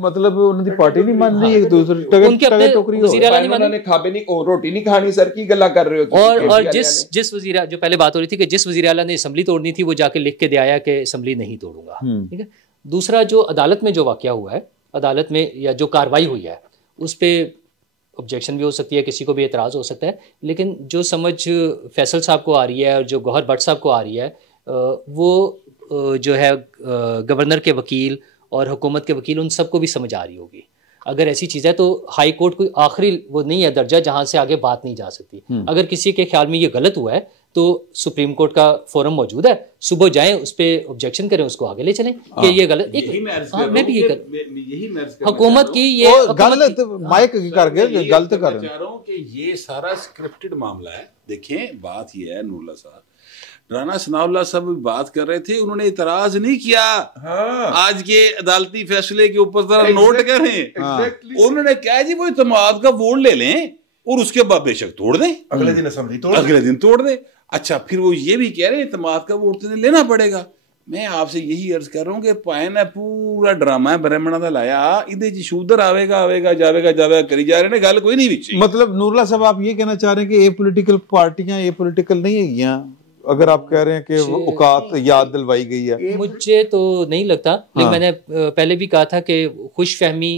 मतलब उन्हां दी पार्टी नहीं मान रही, एक दूसरे टगे टोकरी हो, वजीर आला नहीं माने, खाबे नहीं रोटी नहीं खानी, सर की गल्ला कर रहे हो। और जिस वजीर जो पहले बात हो रही थी कि जिस वजीर आला ने असम्बली तोड़नी थी वो जाके लिख के दे आया कि असम्बली नहीं तोड़ूंगा, ठीक है। दूसरा जो अदालत में जो वाकया हुआ है, अदालत में या जो कार्रवाई हुई है उस पर ऑब्जेक्शन भी हो सकती है, किसी को भी एतराज़ हो सकता है, लेकिन जो समझ फैसल साहब को आ रही है और जो गौहर भट्ट साहब को आ रही है, वो जो है गवर्नर के वकील और हुकूमत के वकील, उन सबको भी समझ आ रही होगी। अगर ऐसी चीज़ है तो हाई कोर्ट कोई आखिरी वो नहीं है दर्जा जहाँ से आगे बात नहीं जा सकती। अगर किसी के ख्याल में ये गलत हुआ है तो सुप्रीम कोर्ट का फोरम मौजूद है, सुबह जाएं, उस पर ऑब्जेक्शन करें, उसको आगे ले चलें कि ये गलत। मैं भी हुकूमत की ये गलत माइक करके गलत कर रहा हूं कि ये सारा स्क्रिप्टेड मामला है। देखें बात ये है, नूरुल्लाह साहब, राना सनाउल्लाह साहब बात कर रहे थे, उन्होंने इतराज नहीं किया आज के अदालती फैसले के ऊपर, जरा नोट करें, उन्होंने कहा जी वो इत्तेमाद का वोट ले लें और उसके बाद बेशक तोड़ दें, अगले दिन असेंबली तोड़ दें। अच्छा, फिर वो ये भी कह रहे हैं इत्तेमाद का वोट तो लेना पड़ेगा। मैं आपसे यही अर्ज कर रहा हूं कि पायन है पूरा ड्रामा है ब्राह्मणा दा लाया, इहदे च शूदर आवेगा जावेगा करी जा रहे ने, गल कोई नहीं विच। मतलब नूरुल्लाह साहब आप ये कहना चाह रहे हैं कि ये पॉलिटिकल पार्टियां ये पॉलिटिकल नहीं है, अगर आप कह रहे हैं कि औकात याद दिलवाई गई है? मुझे तो नहीं लगता, लेकिन मैंने पहले भी कहा था कि खुश फहमी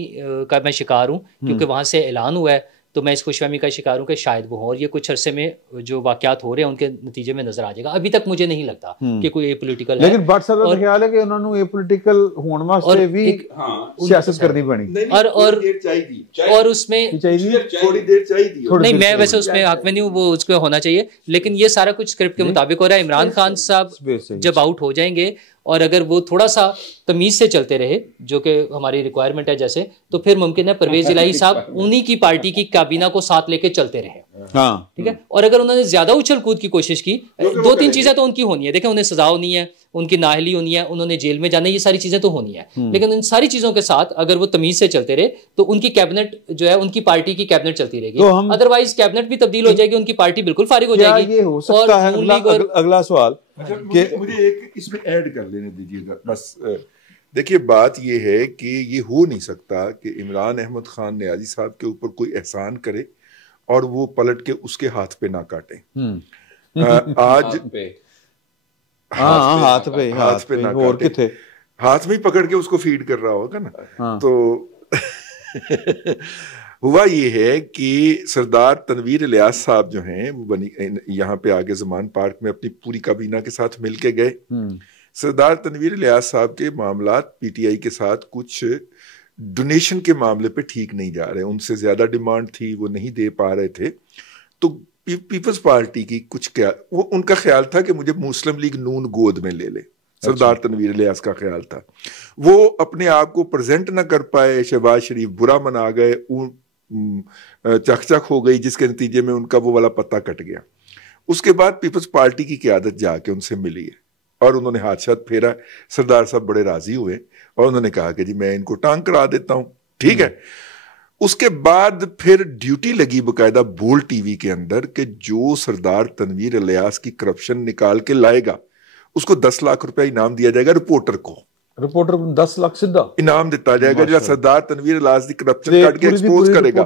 का मैं शिकार हूँ, क्योंकि वहां से ऐलान हुआ है तो मैं इस खुशफहमी का शिकार हूँ कि शायद वो हो, और ये कुछ अरसे में जो वाकयात हो रहे हैं उनके नतीजे में नजर आ जाएगा। अभी तक मुझे नहीं लगता कि कोई एपॉलिटिकल है, लेकिन भट्ट साहब का ख्याल है कि उन्होंने एपॉलिटिकल होने वास्ते भी सियासत करनी पड़ी और उसमें थोड़ी देर चाहिए। नहीं, मैं वैसे उसमें हक में नहीं हूँ, वो उसको होना चाहिए, लेकिन ये सारा कुछ स्क्रिप्ट के मुताबिक हो रहा है। इमरान खान साहब जब आउट हो जाएंगे और अगर वो थोड़ा सा तमीज से चलते रहे, जो कि हमारी रिक्वायरमेंट है जैसे, तो फिर मुमकिन है परवेज इलाही साहब उन्हीं की पार्टी की काबीना को साथ लेके चलते रहे। हाँ, ठीक है। और अगर उन्होंने ज्यादा उछल कूद की कोशिश की, 2-3 चीजें तो उनकी होनी है। देखें, उन्हें सजा होनी है, उनकी नाअहली होनी है, उन्होंने जेल में जाना है, ये सारी चीजें तो होनी है। लेकिन इन सारी चीजों के साथ अगर वो तमीज से चलते रहे तो उनकी कैबिनेट जो है, उनकी पार्टी की कैबिनेट चलती रहेगी। अदरवाइज कैबिनेट भी तब्दील हो जाएगी, उनकी पार्टी बिल्कुल फारिग हो जाएगी। ये हो सकता है। अगला सवाल मुझे एक इसमें ऐड कर लेने दीजिएगा बस। देखिए, बात ये है कि ये हो नहीं सकता कि इमरान अहमद खान न्याजी साहब के ऊपर कोई एहसान करे और वो पलट के उसके हाथ पे ना काटे। आज हाथ पे ना काटे, हाथ में ही पकड़ के उसको फीड कर रहा होगा ना। तो हुआ ये है कि सरदार तनवीर इलियास साहब जो हैं वो बनी यहाँ पे आगे ज़मान पार्क में अपनी पूरी काबीना के साथ मिल के गए। सरदार तनवीर इलियास साहब के मामलात पीटीआई के साथ कुछ डोनेशन के मामले पे ठीक नहीं जा रहे, उनसे ज्यादा डिमांड थी, वो नहीं दे पा रहे थे। तो पीपल्स पार्टी की कुछ क्या वो उनका ख्याल था कि मुझे मुस्लिम लीग नून गोद में ले ले। सरदार तनवीर इलियास का ख्याल था, वो अपने आप को प्रेजेंट ना कर पाए, शहबाज शरीफ बुरा मना गए, चकचक हो गई, जिसके नतीजे में उनका वो वाला पत्ता कट गया। उसके बाद पीपल्स पार्टी की क़यादत जाके उनसे मिली है और उन्होंने हाथ शाथ फेरा। सरदार साहब बड़े राजी हुए और उन्होंने कहा कि जी मैं इनको टांग करा देता हूं, ठीक है। उसके बाद फिर ड्यूटी लगी बकायदा बोल टीवी के अंदर कि जो सरदार तनवीर इलियास की करप्शन निकाल के लाएगा उसको 10 लाख रुपया इनाम दिया जाएगा। रिपोर्टर को 10 लाख सीधा इनाम दिता जाएगा जो सरदार तनवीर इलियास की करप्शन काट के एक्सपोज करेगा।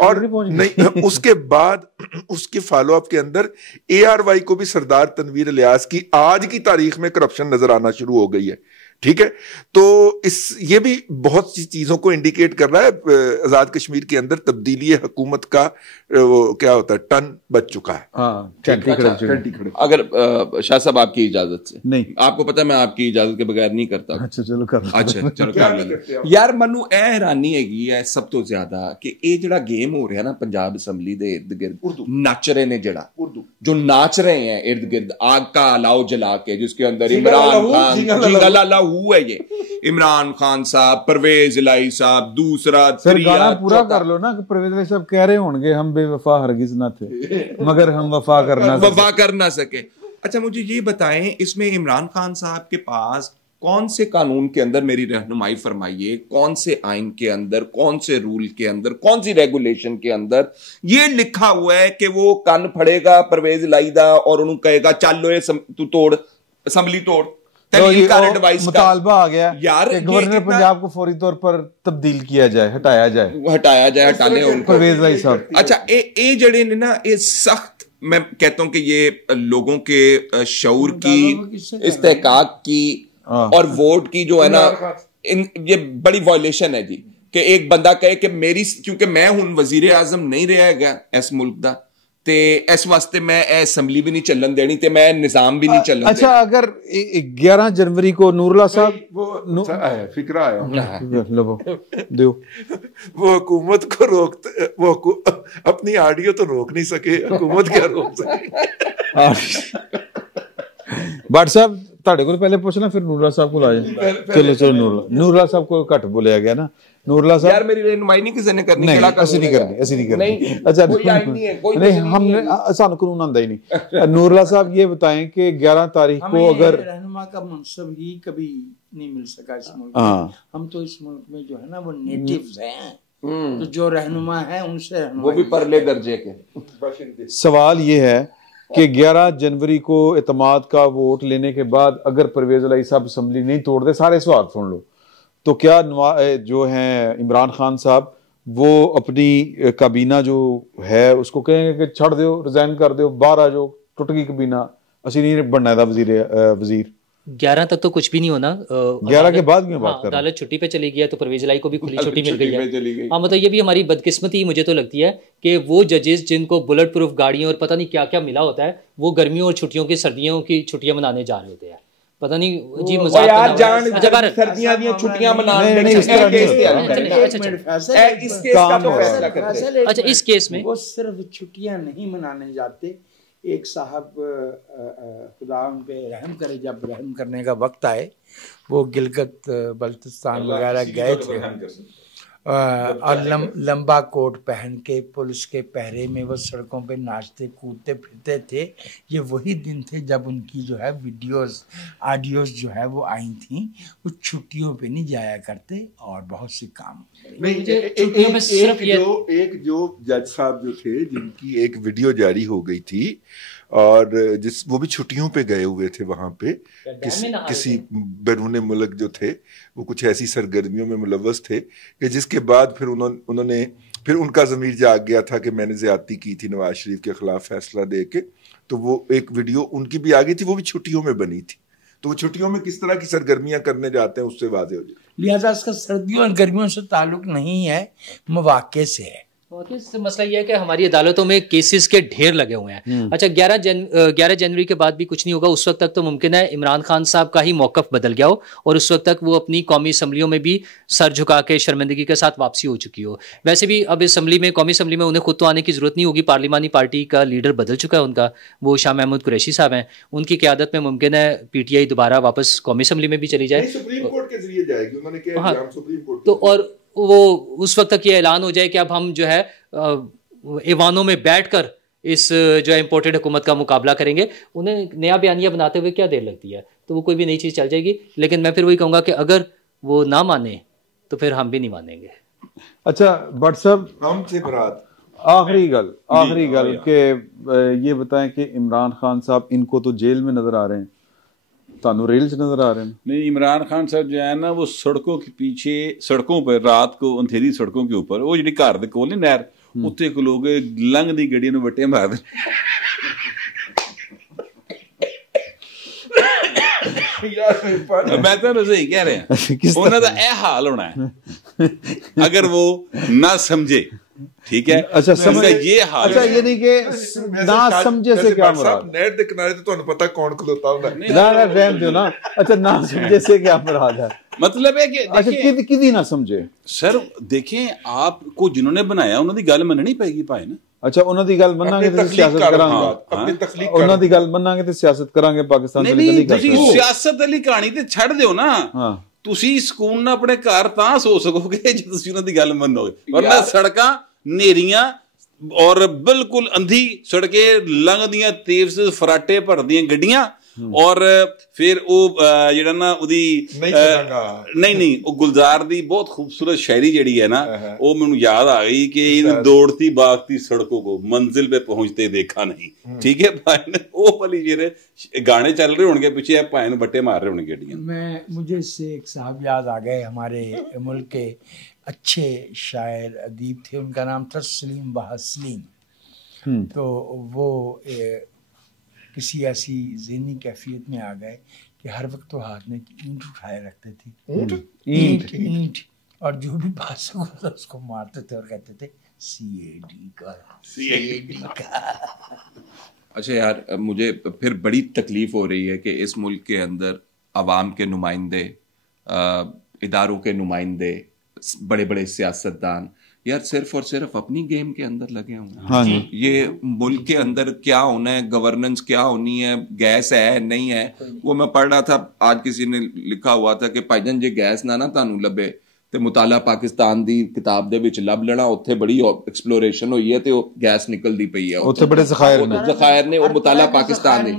और नहीं, उसके बाद उसके फॉलो अप के अंदर ARY को भी सरदार तनवीर इलियास की आज की तारीख में करप्शन नजर आना शुरू हो गई है, ठीक है। तो ये भी बहुत सी चीजों को इंडिकेट कर रहा है। आजाद कश्मीर के अंदर तब्दीली हुकूमत का वो क्या होता है, टन बच चुका है। अगर शाह साहब आपकी इजाजत से, नहीं आपको पता है मैं आपकी इजाजत के बगैर नहीं करता। अच्छा चलो कर, अच्छा चलो कर यार। मनु ए हैरानी हैगी है सब तो ज्यादा कि ये जड़ा गेम हो रहा है ना पंजाब असम्बली दे इर्द गिर्द नाच रहे ने, जड़ा जो नाच रहे हैं इर्द गिर्द आग का अलाव जला के, जिसके अंदर इमरान खान है, ये इमरान खान साहब, परवेज इलाही साहब, दूसरा सर गाना पूरा कर लो ना कि परवेज इलाही साहब कह रहे होंगे हम बेवफा हरगिज ना थे मगर हम वफा कर ना सके। अच्छा मुझे ये बताएं, इसमें इमरान खान साहब के पास कौन से कानून के अंदर, मेरी रहनुमाई फरमाइए, कौन से आइन के अंदर, कौन से रूल के अंदर, कौन सी रेगुलेशन के अंदर ये लिखा हुआ है कि वो कान फड़ेगा परवेज इलाही दा और उन्होंने कहेगा चलो तू तोड़ असम्बली तोड़। तो मुतालबा आ गया यार, गवर्नर पंजाब को फौरी तौर पर तब्दील किया जाए, हटाया जाए हटाने उनको परवेज इलाही साहब। अच्छा ये जड़े ने ना ये सख्त, मैं कहता हूं कि ये लोगों के शऊर की, इस्तेहकाक की और वोट की जो है ना, ये बड़ी वायलेशन है जी कि एक बंदा कहे कि मेरी, क्योंकि मैं हूं वजीर आजम नहीं रहा है इस मुल्क दा, ते इस वास्ते मैं असम्बली भी नहीं चलन देनी, ते मैं निजाम भी नहीं चलन। अच्छा अगर 11 जनवरी को नूरुल्लाह साहब वो फिक्रा आया दो वो हुकूमत को रोकते, वो अपनी ऑडियो तो रोक नहीं सके, हुकूमत क्या रोक सके। भट्ट साहब ਤੁਹਾਡੇ ਕੋਲ ਪਹਿਲੇ ਪੁੱਛਣਾ ਫਿਰ ਨੂਰਲਾ ਸਾਹਿਬ ਕੋਲ ਆ ਜਾਏ। ਚਲੋ ਨੂਰਲਾ ਸਾਹਿਬ ਕੋਲ ਘੱਟ ਬੋਲਿਆ ਗਿਆ ਨਾ। ਨੂਰਲਾ साहब यार मेरी रहनुमाई नहीं किसी ने करनी, ਅਸੀਂ ਨਹੀਂ करनी। अच्छा नहीं, हमने सानू कानून आंदा ही नहीं। नूरुल्लाह साहब ये बताएं कि 11 तारीख को अगर रहनुमा का मनसब ही कभी नहीं मिल सका इस मुल्क में, हम तो इस मुल्क में जो है ना वो नेटिव्स हैं, तो जो रहनुमा है उनसे वो भी परले दर्जे के। सवाल ये है कि 11 जनवरी को इत्तेमाद का वोट लेने के बाद अगर परवेज इलाही साहब असम्बली नहीं तोड़ते, सारे सवाल सुन लो, तो क्या जो हैं इमरान खान साहब वो अपनी काबीना जो है उसको कहेंगे कि छड़ दो, रिजाइन कर दो, बाहर आ जाओ, टुट गई काबीना, असी नहीं बनना था वजीर। 11 तक तो कुछ भी नहीं होना, 11 के बाद में बात कर, अदालत छुट्टी पे चली गई है तो परवेज इलाही को भी खुली छुट्टी मिल गई है। हाँ मतलब ये भी हमारी बदकिस्मती मुझे तो लगती है कि वो जजेस जिनको बुलेट प्रूफ गाड़ियाँ और पता नहीं क्या क्या मिला होता है, वो गर्मियों और छुट्टियों की सर्दियों की छुट्टियां मनाने जा रहे होते हैं। पता नहीं जी मजाक यार जान सर्दियां दी छुट्टियां मनाने अच्छा इस केस में वो सिर्फ छुट्टियां नहीं मनाने जाते। एक साहब खुदा उन पे रहम करे, जब रहम करने का वक्त आए वो गिलगित बल्तिस्तान वगैरह गए थे और लंबा कोट पहन के पुलिस के पहरे में वो सड़कों पे नाचते कूदते फिरते थे। ये वही दिन थे जब उनकी जो है वीडियोस ऑडियोस जो है वो आई थी। वो छुट्टियों पे नहीं जाया करते और बहुत से काम एक जो जज साहब जो थे जिनकी एक वीडियो जारी हो गई थी और वो भी छुट्टियों पे गए हुए थे वहां पे किसी बैरून मुल्क जो थे, वो कुछ ऐसी सरगर्मियों में मुलव्वस थे कि जिसके बाद फिर उन्होंने फिर उनका ज़मीर जाग गया था कि मैंने ज़्यादती की थी नवाज शरीफ के खिलाफ फैसला दे के। तो वो एक वीडियो उनकी भी आ गई थी, वो भी छुट्टियों में बनी थी। तो वो छुट्टियों में किस तरह की सरगर्मियां करने जाते हैं उससे वाज़ेह हो जाए। लिहाजा इसका सर्दियों और गर्मियों से ताल्लुक नहीं है, मौके से है। मसला ये है कि हमारी अदालतों में केसेस के ढेर लगे हुए हैं। अच्छा 11 जनवरी के बाद भी कुछ नहीं होगा, उस वक्त तक तो मुमकिन है इमरान खान साहब का ही मौक़िफ़ बदल गया हो और उस वक्त तक वो अपनी कौमी असम्बलियों में भी सर झुका के शर्मिंदगी के साथ वापसी हो चुकी हो। वैसे भी अब असम्बली में, कौमी असम्बली में उन्हें खुद तो आने की ज़रूरत नहीं होगी, पार्लिमानी पार्टी का लीडर बदल चुका है उनका, वो शाह महमूद कुरैशी साहब हैं। उनकी क़यादत में मुमकिन है PTI दोबारा वापस कौमी असम्बली में भी चली जाए, सुप्रीम कोर्ट के जरिए जाएगी उन्होंने कहा सुप्रीम कोर्ट। तो और वो उस वक्त तक ये ऐलान हो जाए कि अब हम जो है ईवानों में बैठकर इस जो है इम्पोर्टेड हुकूमत का मुकाबला करेंगे। उन्हें नया बयानिया बनाते हुए क्या देर लगती है, तो वो कोई भी नई चीज़ चल जाएगी। लेकिन मैं फिर वही कहूँगा कि अगर वो ना माने तो फिर हम भी नहीं मानेंगे। अच्छा भट्ट साहब, हमसे बरात आखिरी गल के ये बताएं कि इमरान खान साहब इनको तो जेल में नजर आ रहे हैं, तानू रेल से नजर आ रहे हैं। नहीं, इमरान खान साहब जो है ना वो सड़कों के पीछे, सड़कों पर रात को अंधेरी सड़कों के ऊपर वो जी घर दे कोल नहीं नहर उत्ते को लोग लंघ दी गड्डियां नूं वट्टे मारदे। मैं तो सही कह रहा हूं, उन्हां दा ए हाल होना है अगर वो ना समझे। ठीक है, अच्छा समझ ये हाल। अच्छा ये नहीं कि ना समझे से क्या मुराद? नहर दे किनारे ते तुहानू पता कौन खलोता हुंदा है ना रहम दो ना। अच्छा ना समझे से क्या मुराद है? मतलब है कि अच्छा किदी ना समझे सर, देखें आपको जिन्होंने बनाया उन्हां दी गल मननी पेगी भाई ना। अच्छा उन्हां दी गल मन्नांगे ते सियासत करांगे, अपनी तकलीफ उन्हां दी गल मन्नांगे ते सियासत करांगे। पाकिस्तान ते नहीं कर सकते। सियासत वाली कहानी ते छड़ दियो ना। हां, ਤੁਸੀਂ ਸਕੂਨ ਨਾਲ ਆਪਣੇ ਘਰ ਤਾਂ ਸੋ ਸਕੋਗੇ ਜੇ ਤੁਸੀਂ ਉਹਨਾਂ ਦੀ ਗੱਲ ਮੰਨੋਗੇ। ਵਰਨਾ ਸੜਕਾਂ ਨੇਰੀਆਂ ਔਰ ਬਿਲਕੁਲ ਅੰਧੀ ਸੜਕੇ ਲੰਘਦੀਆਂ, ਤੇਜ਼ ਫਰਾਟੇ ਭਰਦੀਆਂ ਗੱਡੀਆਂ ਔਰ ਫਿਰ ਉਹ ਜਿਹੜਾ ਨਾ ਉਹਦੀ ਨਹੀਂ ਉਹ ਗੁਲਜ਼ਾਰ ਦੀ ਬਹੁਤ खूबसूरत शायरी ਜਿਹੜੀ है ना, वो ਮੈਨੂੰ याद आ गई कि इन दौड़ती भागती सड़कों को मंजिल पे पहुंचते देखा नहीं। ठीक है भाई, वो वाली ਜਿਹੜੇ गाने चल रहे होंगे पीछे भाई ਨੂੰ बट्टे मार रहे होंगे गड्डियां। मुझे इससे एक साहब याद आ गए, हमारे मुल्क के अच्छे शायर अदीब थे, उनका नाम था सलीम बहासलीम। तो वो किसी ऐसी ज़हनी कैफियत में आ गए कि हर वक्त तो हाथ में ईंट उठाए रखते थे, ईंट और जो भी भाषा होता उसको मारते थे और कहते थे CAD का। अच्छा यार, मुझे फिर बड़ी तकलीफ हो रही है कि इस मुल्क के अंदर अवाम के नुमाइंदे, इदारों के नुमाइंदे, बड़े बड़े सियासतदान यार सिर्फ और सिर्फ अपनी गेम के अंदर लगे हुए हैं। हाँ, ये मुल्क के अंदर क्या होना है, गवर्नेंस क्या होनी है, गैस है नहीं है, वो मैं पढ़ रहा था आज किसी ने लिखा हुआ था कि भाईजान जे गैस ना तानू लभे ते मुताला पाकिस्तान दी किताब दे विच लभ लेना, उत्थे बड़ी एक्सप्लोरेशन हुई है ते वो गैस निकलदी पई है, उत्थे बड़े ज़खायर ने वो मुताला पाकिस्तान ने।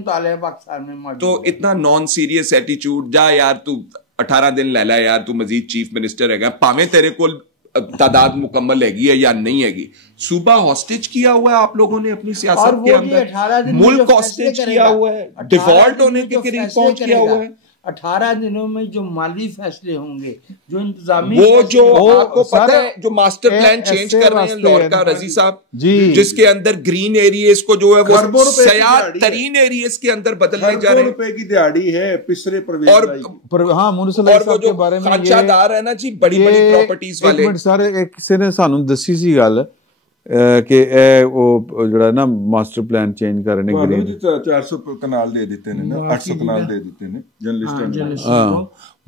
तो इतना नॉन सीरियस एटीट्यूड, जा यार तू 18 दिन ले ला यार, तू मजीद चीफ मिनिस्टर हैगा, भावें तेरे कोल तादाद मुकम्मल हैगी है या नहीं हैगी। सूबा हॉस्टेज किया हुआ है आप लोगों ने अपनी सियासत के अंदर, मुल्क हॉस्टेज किया हुआ है, डिफॉल्ट होने के करीब पहुंच गया हुआ है। 18 दिनों में जो माली फैसले होंगे, जो इंतजामी, वो जो आपको पता है जो मास्टर प्लान चेंज कर रहे हैं लॉर्ड रजी साहब जी, जिसके अंदर ग्रीन एरियाज को जो है वो सयाद तरीन एरियाज के अंदर बदलने जा रहे हैं। रुपए की दिहाड़ी है पिछले प्रवेश और हाँ मुनसिपल के बारे में खांचादार है ना जी, बड़ी बड़ी प्रॉपर्टीज वाले। सारे एक किसी ने सानू दसी सी गल कि वो ਜਿਹੜਾ ਨਾ ਮਾਸਟਰ ਪਲਾਨ ਚੇਂਜ ਕਰਨੇ के लिए 400 कनाल दे देते हैं ना, 800 कनाल दे देते हैं जर्नलिस्ट को।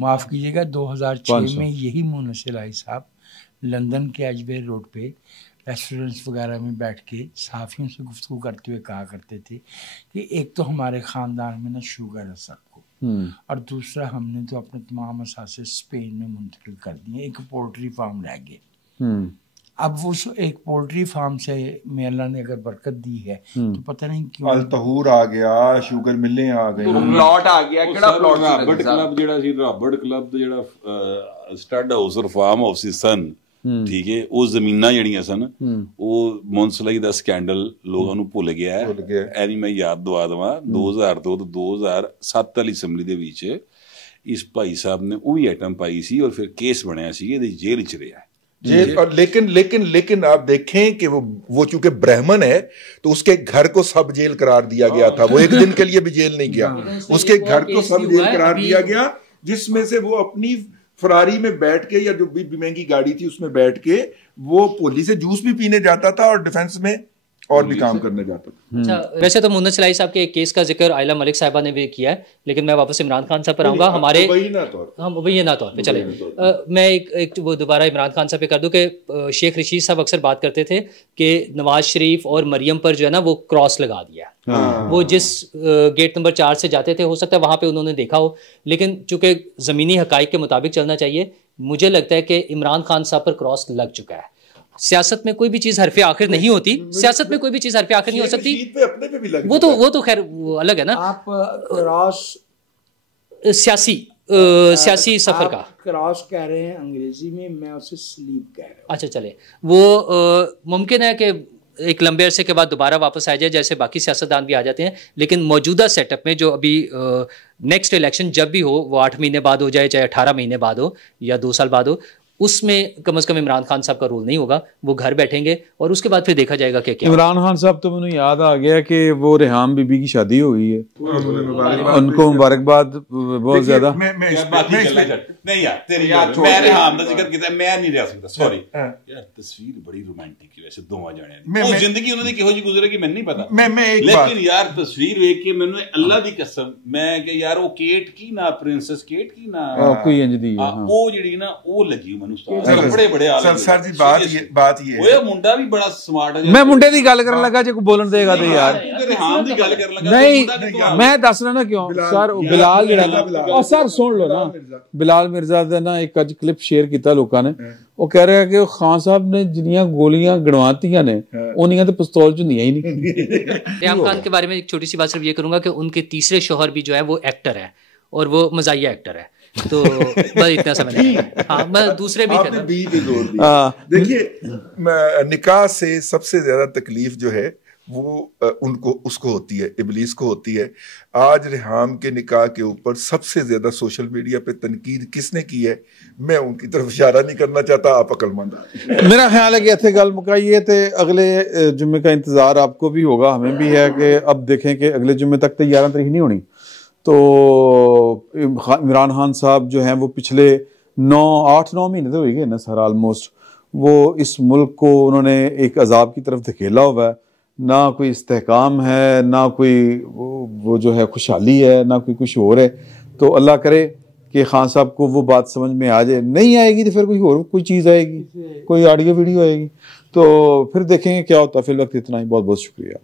माफ कीजिएगा 2006 में यही मुनसिर अली साहब लंदन के एजवेयर रोड पे रेस्टोरेंट्स वगैरह में बैठ के सहाफ़ियों से गुफ्तगू करते हुए कहा करते थे कि एक तो हमारे ख़ानदान में ना शुगर है सबको, और दूसरा हमने तो अपने तमाम असासे स्पेन में मुंतकिल कर दिए, एक पोल्ट्री फार्म रह गए। अब वो एक पोल्ट्री फार्म से में अल्लाह ने अगर बरकत दी है तो पता नहीं क्यों अल तहूर आ गया, शुगर मिलें आ गई, प्लॉट आ गया, केड़ा प्लॉट रॉबर्ट क्लब जेड़ा सी रॉबर्ट क्लब दा जेड़ा स्टड हाउस और फार्म हाउस सन, ठीक है, ਉਹ ਜ਼ਮੀਨਾਂ ਜਿਹੜੀਆਂ ਸਨ ਉਹ ਮੁਨਸਲੀ ਦਾ ਸਕੈਂਡਲ ਲੋਕਾਂ ਨੂੰ ਭੁੱਲ ਗਿਆ ਹੈ। ਐਨੀ ਮੈਂ ਯਾਦ ਦਵਾ ਦਵਾਂ 2002 ਤੋਂ 2007 ਵਾਲੀ ਅਸੈਂਬਲੀ ਦੇ ਵਿੱਚ ਇਸ ਭਾਈ ਸਾਹਿਬ ਨੇ ਉਹ ਵੀ ਆਈਟਮ ਪਾਈ ਸੀ और फिर केस ਬਣਿਆ ਸੀ, ਇਹਦੀ ਜੇਲ੍ਹ ਚ ਰਿਹਾ जेल। और लेकिन आप देखें कि वो चूंकि ब्राह्मण है तो उसके घर को सब जेल करार दिया गया था, वो एक दिन के लिए भी जेल नहीं गया, उसके घर को सब जेल करार दिया गया, जिसमें से वो अपनी फरारी में बैठ के या जो भी महंगी गाड़ी थी उसमें बैठ के वो पुलिस से जूस भी पीने जाता था और डिफेंस में और भी काम करने जाता था। अच्छा, वैसे तो मुन्नत सलाई साहब के एक केस का जिक्र आयला मलिक साहिबा ने भी किया है, लेकिन मैं वापस इमरान खान साहब पर आऊँगा। हमारे हम वही ना तौर पे चले, मैं एक वो दोबारा इमरान खान साहब पे कर दूँ कि शेख रशीद साहब अक्सर बात करते थे कि नवाज शरीफ और मरियम पर जो है ना वो क्रॉस लगा दिया। वो जिस गेट नंबर 4 से जाते थे, हो सकता है वहाँ पे उन्होंने देखा हो, लेकिन चूंकि ज़मीनी हकाइक के मुताबिक चलना चाहिए, मुझे लगता है कि इमरान खान साहब पर क्रॉस लग चुका है। सियासत में कोई भी चीज हरफे आखिर नहीं होती, सियासत में कोई भी चीज हरफे आखिर नहीं हो सकती, वो तो खैर अलग है ना। आप क्रॉस सियासी सफर का क्रॉस कह रहे हैं अंग्रेजी में, मैं उसे स्लीप कह रहा हूँ। अच्छा चले, वो मुमकिन है कि एक लंबे अरसे के बाद दोबारा वापस आ जाए, जैसे बाकी सियासतदान भी आ जाते हैं, लेकिन मौजूदा सेटअप में जो अभी नेक्स्ट इलेक्शन जब भी हो, वो 8 महीने बाद हो जाए, चाहे 18 महीने बाद हो या 2 साल बाद हो, उसमें कम से कम इमरान खान साहब का रोल नहीं होगा। वो घर बैठेंगे और उसके बाद फिर देखा जाएगा कि क्या। इमरान खान साहब तो मुझे याद आ गया कि वो रेहाम बीबी की शादी हो गई है, उनको मुबारकबाद बहुत ज्यादा। नहीं यार तेरी मैं रेहाम दा जिक्र कीता, मैं नहीं रह सकता, सॉरी यार। तस्वीर बड़ी रोमांटिक है वैसे दोवां जाने दी, जिंदगी उन्हां दी किहो जी गुजरे कि मैनूं नहीं पता, लेकिन यार तस्वीर देख के मैनूं अल्लाह दी कसम मैं कि यार वो केट की ना प्रिंसेस केट की ना कोई इंज दी वो जेड़ी ना वो लगी बड़े बड़े सर जी बात ये ओए मुंडा भी बड़ा स्मार्ट है। मैं मुंडे दी गल करन लगा जे कोई बोलन देगा तो यार रेहाम दी गल करन लगा नहीं, मैं दस रहा ना क्यों सर बिलाल जेड़ा सर सुन लो ना, बिलाल मिर्जा दा ना एक अज क्लिप शेयर किया लोगों ने, वो कह रहा है कि खान साहब ने जिन्नियां गोलियां गणवातियां ने उन्नियां तो पिस्तौल च हुंदियां ही नहीं। रेहाम खान के बारे में एक छोटी सी बात सिर्फ ये करूंगा कि उनके तीसरे शौहर भी जो है वो एक्टर है और वो मज़ाहिया एक्टर है, तो बस इतना समझ। हाँ, मैं दूसरे भी आपने बी पे जोर दिया। देखिए निकाह से सबसे ज्यादा तकलीफ जो है वो उसको होती है, इबलीस को होती है। आज रेहाम के निकाह के ऊपर सबसे ज्यादा सोशल मीडिया पे तनकीद किसने की है, मैं उनकी तरफ इशारा नहीं करना चाहता, आप अक्लमंद। मेरा ख्याल है कि इतने गल मुकाइए थे, अगले जुम्मे का इंतजार आपको भी होगा, हमें भी है कि अब देखें कि अगले जुम्मे तक तो 11 तारीख नहीं होनी, तो इमरान खान साहब जो हैं वो पिछले 8-9 महीने तो हो गए ना सर ऑलमोस्ट, वो इस मुल्क को उन्होंने एक अजाब की तरफ धकेला हुआ है, ना कोई इस्तेहकाम है, ना कोई वो जो है खुशहाली है, ना कोई कुछ और है। तो अल्लाह करे कि खान साहब को वो बात समझ में आ जाए, नहीं आएगी तो फिर कोई चीज़ आएगी, कोई ऑडियो वीडियो आएगी, तो फिर देखेंगे क्या होता है। फिर वक्त इतना ही, बहुत बहुत शुक्रिया।